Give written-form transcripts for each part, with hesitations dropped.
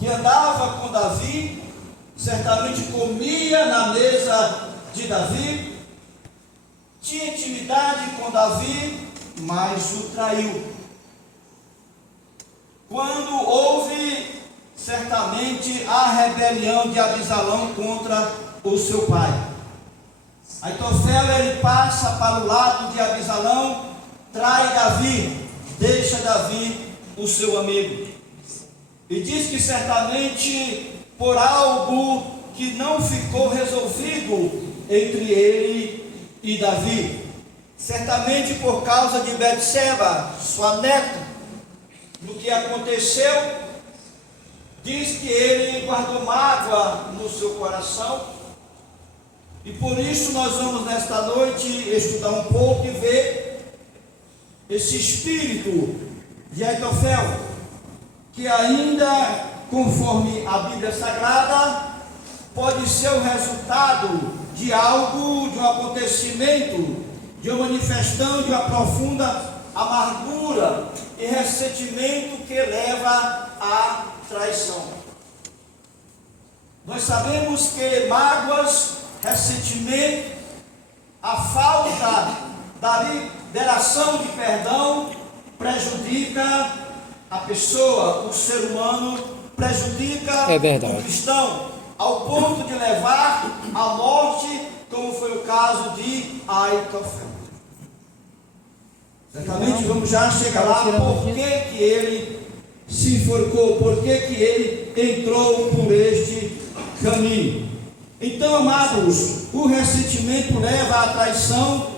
que andava com Davi, certamente comia na mesa de Davi, tinha intimidade com Davi, mas o traiu. Quando houve certamente a rebelião de Abisalão contra o seu pai, Aitofel ele passa para o lado de Abisalão, trai Davi, deixa Davi o seu amigo, e diz que certamente por algo que não ficou resolvido entre ele e Davi, certamente por causa de Betseba, sua neta, no que aconteceu, diz que ele guardou mágoa no seu coração, e por isso nós vamos nesta noite estudar um pouco e ver esse espírito de Aitofel, que ainda, conforme a Bíblia Sagrada, pode ser o resultado de algo, de um acontecimento, de uma manifestação, de uma profunda amargura e ressentimento que leva à traição. Nós sabemos que mágoas, ressentimento, a falta da liberação de perdão prejudica a pessoa, o ser humano, prejudica o cristão, ao ponto de levar à morte, como foi o caso de Aitofel. Certamente vamos já chegar lá, por que ele se enforcou, por que ele entrou por este caminho. Então, amados, o ressentimento leva à traição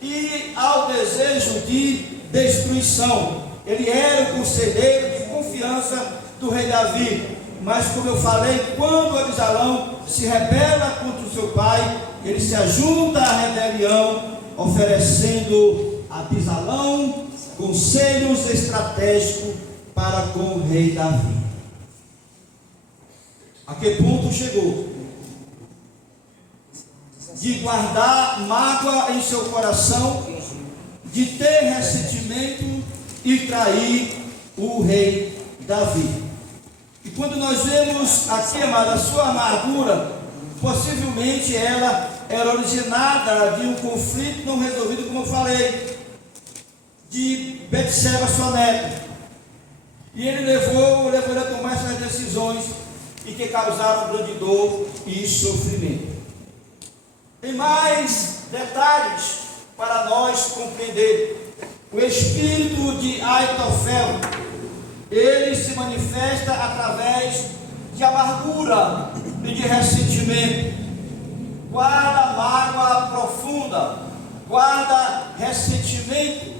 e ao desejo de destruição. Ele era o conselheiro de confiança do rei Davi, mas como eu falei, quando Abisalão se rebela contra o seu pai, ele se ajunta à rebelião, oferecendo a Abisalão conselhos estratégicos para com o rei Davi. A que ponto chegou? De guardar mágoa em seu coração, de ter ressentimento e trair o rei Davi. E quando nós vemos aqui, amada, a sua amargura, possivelmente ela era originada de um conflito não resolvido, como eu falei, de Betseba, sua neta. E ele levou ele a tomar essas decisões e que causaram grande dor e sofrimento. Tem mais detalhes para nós compreender. O espírito de Aitofel, ele se manifesta através de amargura e de ressentimento. Guarda mágoa profunda, guarda ressentimento.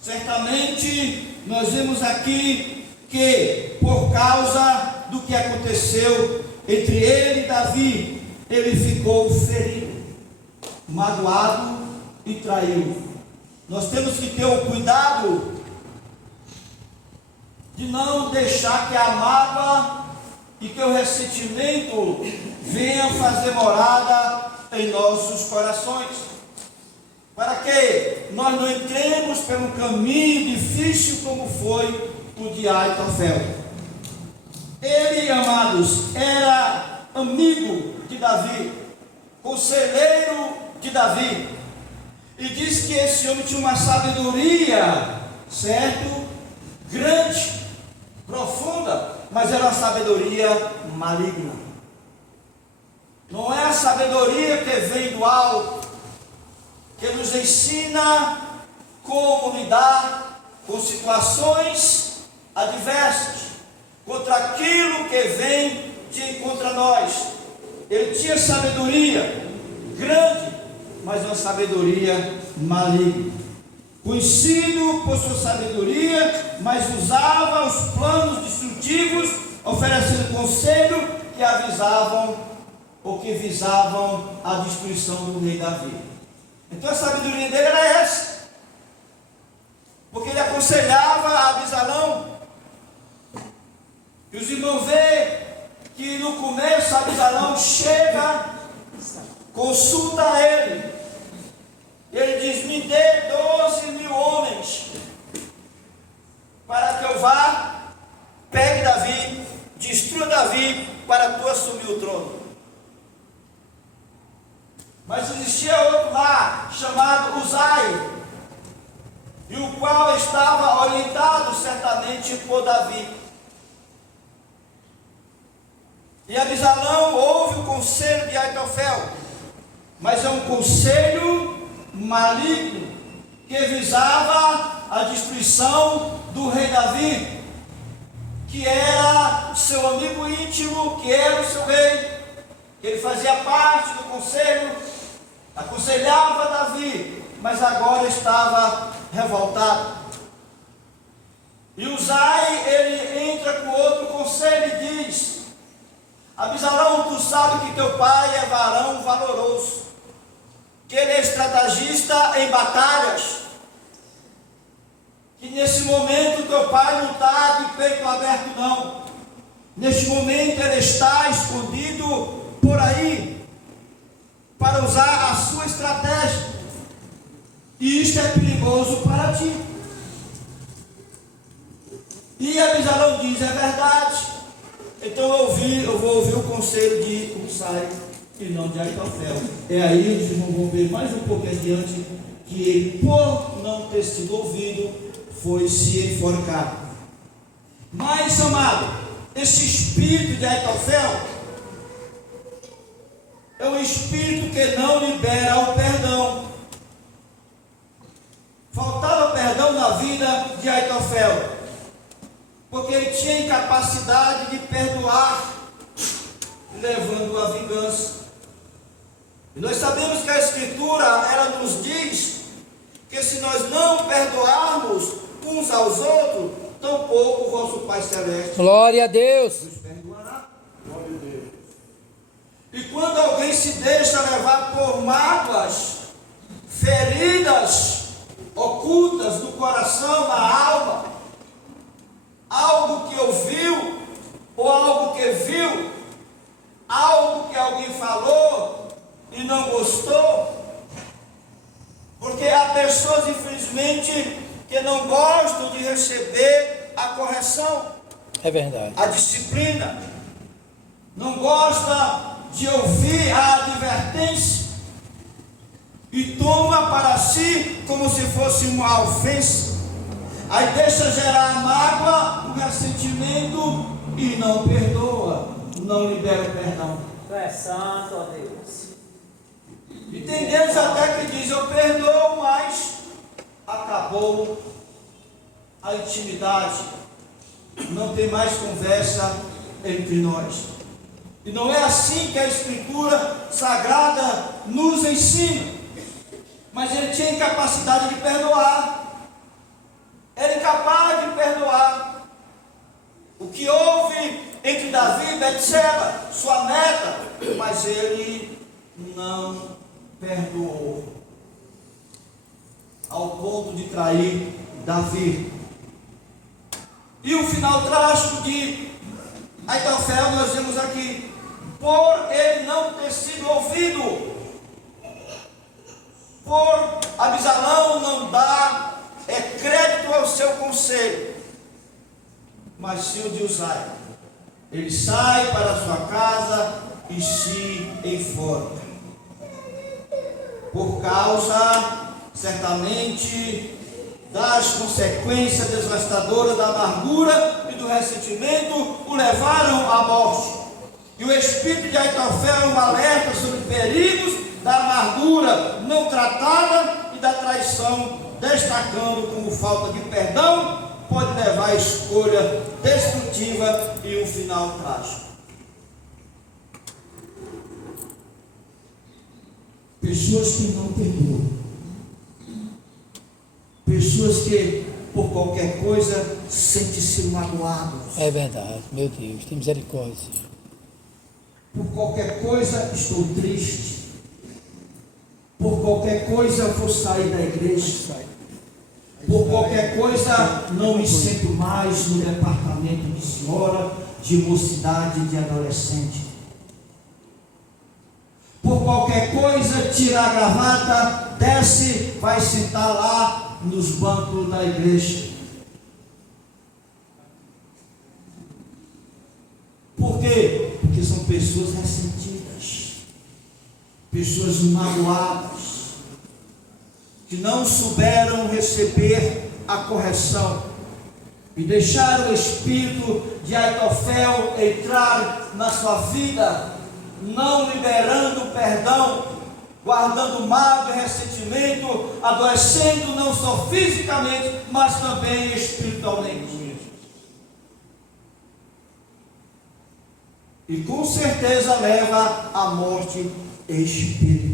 Certamente nós vemos aqui que por causa do que aconteceu entre ele e Davi, ele ficou ferido, magoado e traiu. Nós temos que ter o cuidado de não deixar que a mágoa e que o ressentimento venha fazer morada em nossos corações, para que nós não entremos pelo caminho difícil como foi o de Aitofel. Ele, amados, era amigo de Davi, conselheiro de Davi, e diz que esse homem tinha uma sabedoria, certo? Grande, profunda, mas era uma sabedoria maligna. Não é a sabedoria que vem do alto, que nos ensina como lidar com situações adversas, contra aquilo que vem de contra nós. Ele tinha sabedoria grande, mas uma sabedoria maligna. Conhecido por sua sabedoria, mas usava os planos destrutivos, oferecendo conselho que avisavam ou que visavam a destruição do rei Davi. Então a sabedoria dele era essa, porque ele aconselhava a Abisalão. E os irmãos veem que no começo Abisalão chega, consulta ele. Ele diz: me dê 12.000 homens, para que eu vá, pegue Davi de destrua Davi para tu assumir o trono. Mas existia outro lá, chamado Uzai, e o qual estava orientado certamente por Davi. E Abisalão ouve o conselho de Aitofel, mas é um conselho maligno, que visava a destruição do rei Davi, que era seu amigo íntimo, que era o seu rei. Ele fazia parte do conselho, aconselhava Davi, mas agora estava revoltado. E Uzai, ele entra com outro conselho e diz: Abisalão, tu sabes que teu pai é varão valoroso, que ele é estrategista em batalhas, que nesse momento teu pai não está de peito aberto não, neste momento ele está escondido por aí, para usar a sua estratégia, e isto é perigoso para ti. E Abisalão diz: é verdade, então eu vou ouvir o conselho de Uzai e não de Aitofel. É aí, os irmãos vão ver mais um pouco adiante, que ele, por não ter sido ouvido, foi se enforcar. Mas, amado, esse espírito de Aitofel é um espírito que não libera o perdão. Faltava perdão na vida de Aitofel, porque ele tinha incapacidade de perdoar, levando a vingança. E nós sabemos que a Escritura, ela nos diz que se nós não perdoarmos uns aos outros, tampouco o vosso Pai Celeste, glória a Deus, nos perdoará. Glória a Deus. E quando alguém se deixa levar por mágoas, feridas ocultas no coração, na alma, algo que ouviu, ou algo que viu, algo que alguém falou e não gostou, porque há pessoas, infelizmente, que não gostam de receber a correção, é verdade, a disciplina, não gosta de ouvir a advertência, e toma para si como se fosse uma ofensa, aí deixa gerar mágoa, o ressentimento, e não perdoa, não libera o perdão. Tu és santo, ó Deus. E tem Deus até que diz: eu perdoo, mas acabou a intimidade, não tem mais conversa entre nós. E não é assim que a Escritura Sagrada nos ensina. Mas ele tinha incapacidade de perdoar, era incapaz de perdoar. O que houve entre Davi e Betseba, sua neta, mas ele não perdoou, ao ponto de trair Davi. E o final trágico de Aitofel nós vemos aqui: por ele não ter sido ouvido, por Abisalão não dar crédito ao seu conselho, mas sim o de Uzai. Ele sai para a sua casa e se enforca, por causa, certamente, das consequências devastadoras da amargura e do ressentimento, o levaram à morte. E o espírito de Aitofel é um alerta sobre perigos da amargura não tratada e da traição, destacando como falta de perdão pode levar a escolha destrutiva e um final trágico. Pessoas que não perdoam, pessoas que por qualquer coisa sentem-se magoados. é verdade, meu Deus, tem misericórdia. Por qualquer coisa estou triste, por qualquer coisa vou sair da igreja, por qualquer coisa não me sinto mais no departamento de senhora, de mocidade, de adolescente. Por qualquer coisa tira a gravata, desce, vai sentar lá nos bancos da igreja. Por quê? Porque são pessoas ressentidas, pessoas magoadas, que não souberam receber a correção e deixaram o espírito de Aitofel entrar na sua vida, não liberando o perdão, guardando mágoa e ressentimento, adoecendo não só fisicamente, mas também espiritualmente. E com certeza leva à morte espiritual.